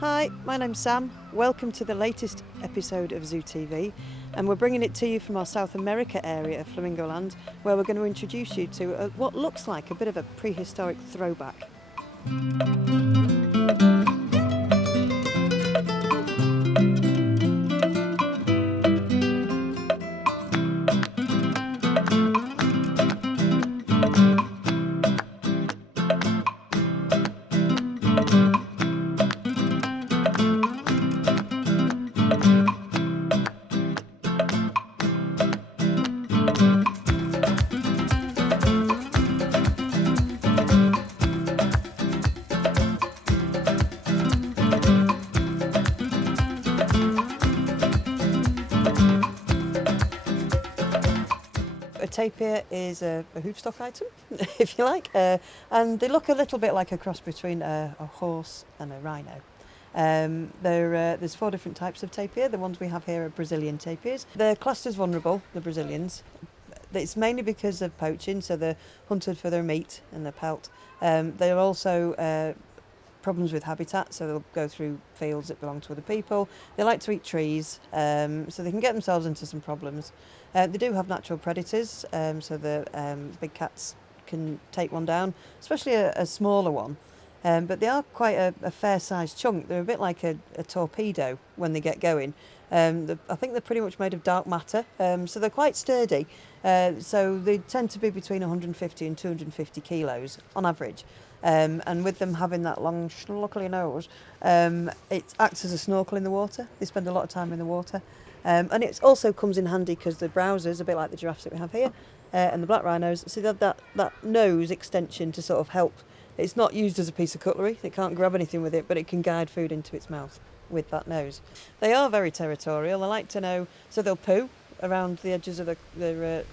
Hi, my name's Sam. Welcome to the latest episode of Zoo TV, and we're bringing it to you from our South America area of Flamingo Land, where we're going to introduce you to what looks like a bit of a prehistoric throwback. A tapir is a hoofstock item, if you like, and they look a little bit like a cross between a horse and a rhino. There's 4 different types of tapir. The ones we have here are Brazilian tapirs. They're classed as vulnerable, the Brazilians. It's mainly because of poaching, so they're hunted for their meat and their pelt. They're also problems with habitat, so they'll go through fields that belong to other people. They like to eat trees, so they can get themselves into some problems. They do have natural predators, so the big cats can take one down, especially a smaller one. But they are quite a fair-sized chunk. They're a bit like a torpedo when they get going. I think they're pretty much made of dark matter, so they're quite sturdy. So they tend to be between 150 and 250 kilos on average. And with them having that long schnockly nose, it acts as a snorkel in the water. They spend a lot of time in the water. And it also comes in handy because the browsers, a bit like the giraffes that we have here, and the black rhinos, so they have that nose extension to sort of help. It's not used as a piece of cutlery. It can't grab anything with it, but it can guide food into its mouth with that nose. They are very territorial. They like to know, so they'll poo around the edges of their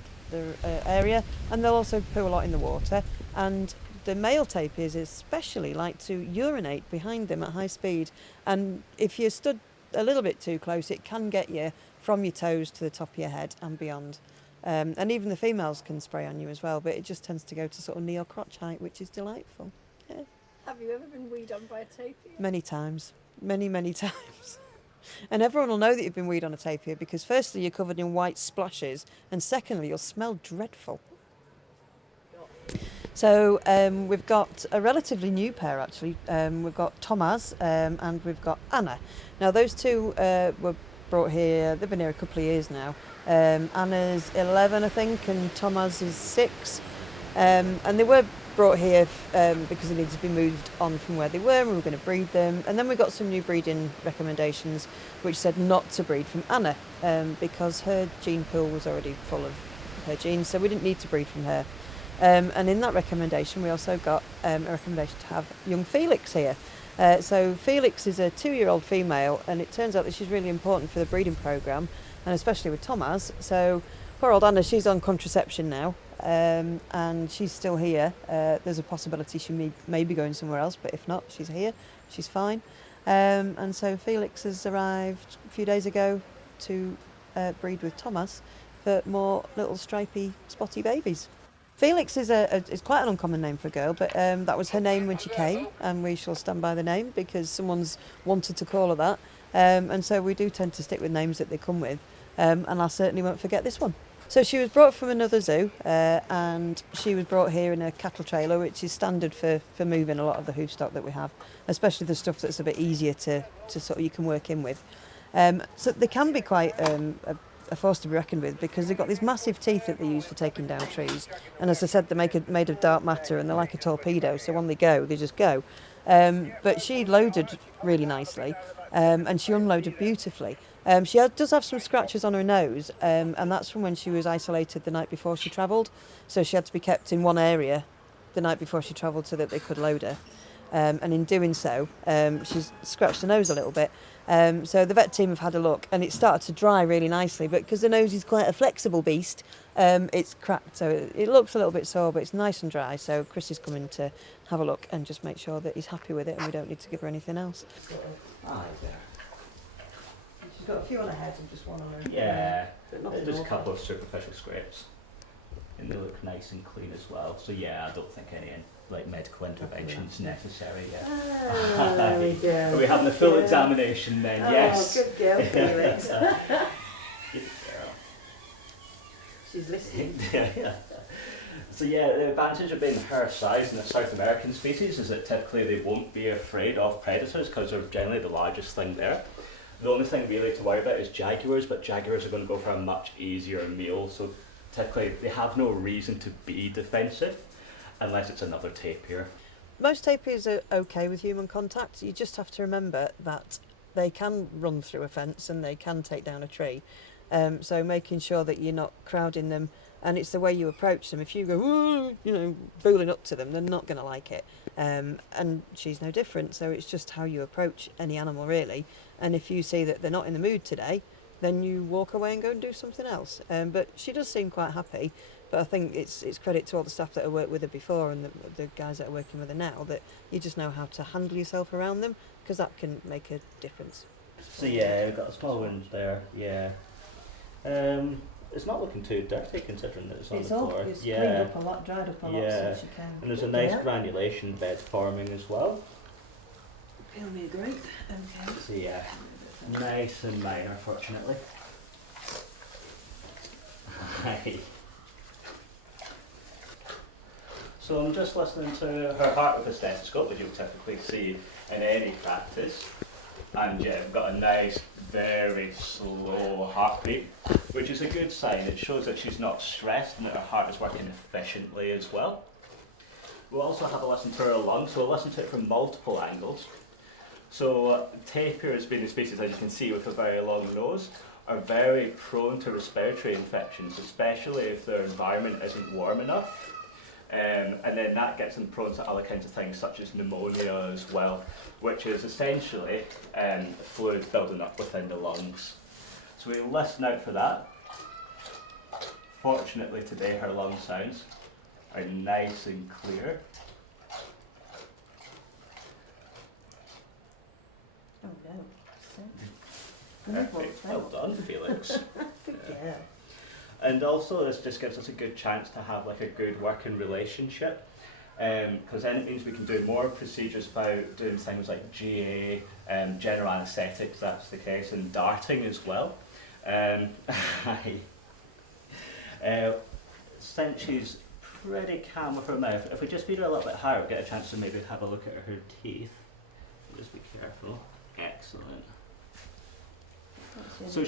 area, and they'll also poo a lot in the water. And the male tapirs especially like to urinate behind them at high speed, and if you're stood a little bit too close, it can get you from your toes to the top of your head and beyond. And even the females can spray on you as well, but it just tends to go to sort of knee-or-crotch height, which is delightful. Yeah. Have you ever been weed on by a tapir? Many times. Many times. And everyone will know that you've been weed on a tapir because firstly you're covered in white splashes, and secondly you'll smell dreadful. So we've got a relatively new pair actually. We've got Thomas and we've got Anna. Now those two were brought here, they've been here a couple of years now. Anna's 11 I think and Thomas is 6. And they were brought here because they needed to be moved on from where they were and we were going to breed them. And then we got some new breeding recommendations which said not to breed from Anna because her gene pool was already full of her genes, so we didn't need to breed from her. And in that recommendation we also got a recommendation to have young Felix here. So Felix is a 2-year-old female, and it turns out that she's really important for the breeding programme, and especially with Thomas. So poor old Anna, she's on contraception now, and she's still here. There's a possibility she may be going somewhere else, but if not, she's here, she's fine. And so Felix has arrived a few days ago to breed with Thomas for more little stripy, spotty babies. Felix is quite an uncommon name for a girl, but that was her name when she came, and we shall stand by the name because someone's wanted to call her that. And so we do tend to stick with names that they come with, and I certainly won't forget this one. So she was brought from another zoo, and she was brought here in a cattle trailer, which is standard for moving a lot of the hoof stock that we have, especially the stuff that's a bit easier to sort of you can work in with. So they can be quite a force to be reckoned with because they've got these massive teeth that they use for taking down trees, and as I said, they're made of dark matter and they're like a torpedo, so when they go they just go. But she loaded really nicely, and she unloaded beautifully. She does have some scratches on her nose, and that's from when she was isolated the night before she travelled, so she had to be kept in one area the night before she travelled so that they could load her. And in doing so, she's scratched her nose a little bit. So the vet team have had a look, and it started to dry really nicely, but because the nose is quite a flexible beast, it's cracked, so it looks a little bit sore, but it's nice and dry. So Chris is coming to have a look and just make sure that he's happy with it and we don't need to give her anything else. She's got a few on her head and just one on her. Yeah, just a couple of superficial scrapes, and they look nice and clean as well. So yeah, I don't think like medical interventions necessary. Yeah. Ah, there we go. Are we having a full Good girl. examination then? Oh, Yes. good girl, Felix. Good girl. She's listening. Yeah. So yeah, the advantage of being her size in a South American species is that typically they won't be afraid of predators because they're generally the largest thing there. The only thing really to worry about is jaguars, but jaguars are going to go for a much easier meal, so typically they have no reason to be defensive unless it's another tapir. Most tapirs are okay with human contact. You just have to remember that they can run through a fence and they can take down a tree. So making sure that you're not crowding them, and it's the way you approach them. If you go, "Ooh," booling up to them, they're not going to like it. And she's no different. So it's just how you approach any animal, really. And if you see that they're not in the mood today, then you walk away and go and do something else. But she does seem quite happy. But I think it's credit to all the staff that have worked with her before and the guys that are working with her now, that you just know how to handle yourself around them, because that can make a difference. So yeah, we've got a small wound there, yeah. It's not looking too dirty considering that it's on the floor. It's yeah. cleaned up a lot, dried up a lot, Yeah. so she can. And there's a nice granulation bed forming as well. Peel me a grape. Okay. So yeah, nice and minor fortunately. Hi. So I'm just listening to her heart with a stethoscope, which you'll typically see in any practice. And yeah, we've got a nice, very slow heartbeat, which is a good sign. It shows that she's not stressed and that her heart is working efficiently as well. We'll also have a listen to her lungs, so we'll listen to it from multiple angles. So tapirs, being a species, as you can see, with a very long nose, are very prone to respiratory infections, especially if their environment isn't warm enough. And then that gets them prone to other kinds of things such as pneumonia as well, which is essentially fluid building up within the lungs. So we listen out for that. Fortunately today her lung sounds are nice and clear. Oh no. Perfect. Well done, Felix. Yeah. And also this just gives us a good chance to have like a good working relationship, because then it means we can do more procedures about doing things like GA, general anaesthetics, that's the case, and darting as well. Since she's pretty calm with her mouth, if we just feed her a little bit higher, we get a chance to maybe have a look at her teeth. Just be careful. Excellent. So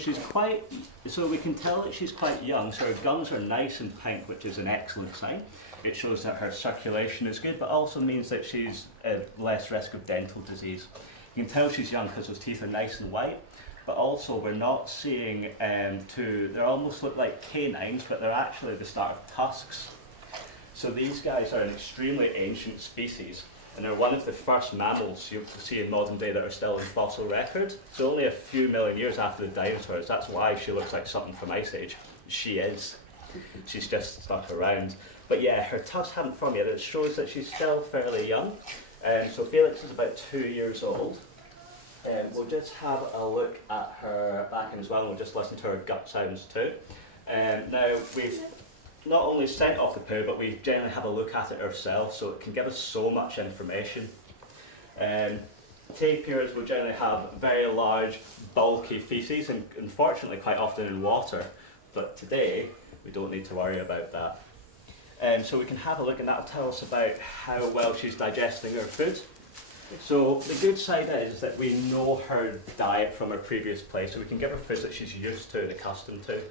so we can tell that she's quite young, so her gums are nice and pink, which is an excellent sign. It shows that her circulation is good, but also means that she's less risk of dental disease. You can tell she's young because those teeth are nice and white, but also we're not seeing they almost look like canines, but they're actually the start of tusks. So these guys are an extremely ancient species, and they're one of the first mammals you'll see in modern day that are still in fossil record. So only a few million years after the dinosaurs. That's why she looks like something from Ice Age. She is. She's just stuck around. But yeah, her tusks haven't formed yet. It shows that she's still fairly young. So Felix is about 2 years old. We'll just have a look at her back end as well, and we'll just listen to her gut sounds too. Now, we've not only sent off the poo, but we generally have a look at it ourselves, so it can give us so much information. Tapirs will generally have very large, bulky feces, and unfortunately quite often in water, but today we don't need to worry about that. So we can have a look, and that'll tell us about how well she's digesting her food. So the good side is that we know her diet from her previous place, so we can give her foods that she's used to and accustomed to.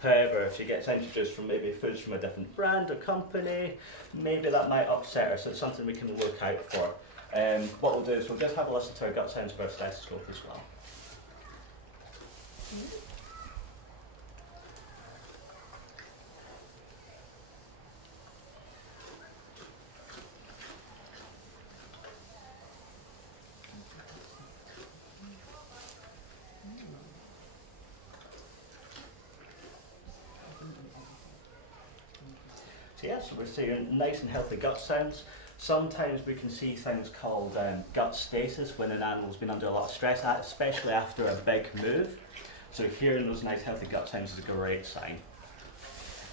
However, if she gets introduced from maybe foods from a different brand or company, maybe that might upset her, so it's something we can look out for. What we'll do is we'll just have a listen to her gut sounds with our stethoscope as well. So yeah, so we're seeing nice and healthy gut sounds. Sometimes we can see things called gut stasis when an animal's been under a lot of stress, especially after a big move. So hearing those nice healthy gut sounds is a great sign.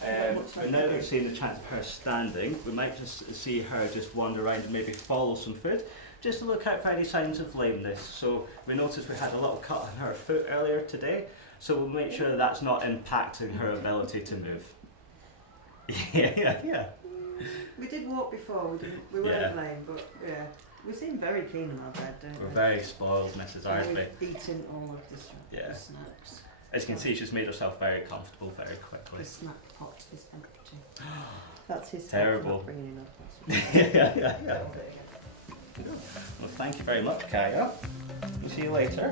But now that we've seen the chance of her standing, we might just see her just wander around and maybe follow some food, just to look out for any signs of lameness. So we noticed we had a little cut on her foot earlier today, so we'll make sure that that's not impacting her ability to move. Yeah. We did walk before, we weren't lame, but yeah. We seem very keen on our bed, don't we? We're very spoiled, Mrs. Arsby. We've eaten all of the snacks. As you can see, she's made herself very comfortable very quickly. The snack pot is empty. That's his Terrible. Not bringing enough. Yeah. Well, thank you very much, Kaya. We'll see you later.